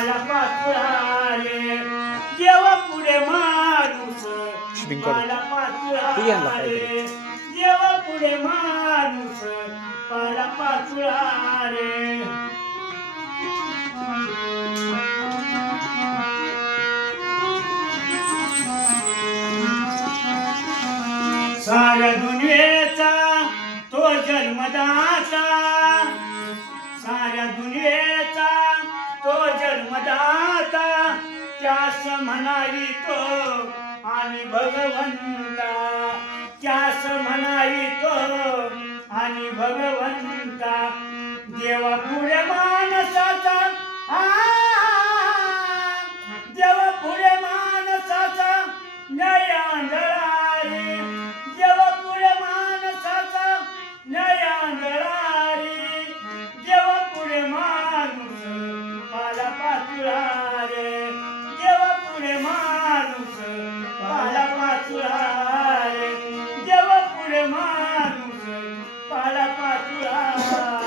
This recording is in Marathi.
पाला पाचुळा रे देवा पुढे माणूस पाला पाचुळा रे देवा पुढे माणूस पाला पाचुळा रे साऱ्या दुनियेचा तो जन्मदाता साऱ्या दुनियेचा तो जन्मदाता त्यास म्हणावी तो आणि भगवंता त्यास म्हणावी तो आणि भगवंता देवा पुढे माणसाचा देवा पुढे माणसाचा न्याय आंधळा रे देवा पुढे माणसाचा न्याय आंधळा रे देवा पुढे माणूस पाला पाचुळा रे देवा पुढे माणूस पाला पाचुळा रे देवा पुढे माणूस पाला पाचुळा